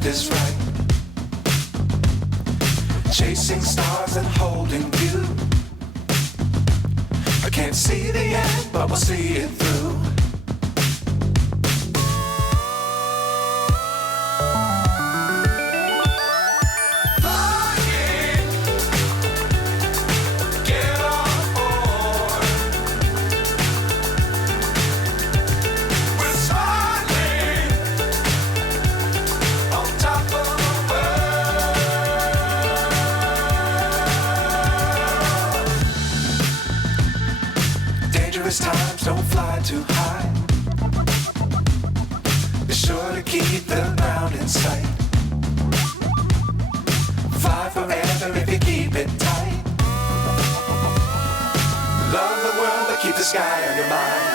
left is right. Chasing stars and holding you. I can't see the end, but we'll see it through. Times don't fly too high. Be sure to keep the ground in sight. Fly forever if you keep it tight. Love the world but keep the sky on your mind.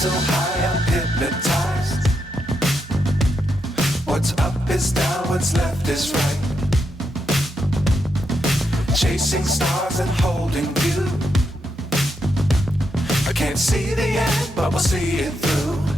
So high I'm hypnotized. What's up is down, what's left is right. Chasing stars and holding you. I can't see the end, but we'll see it through.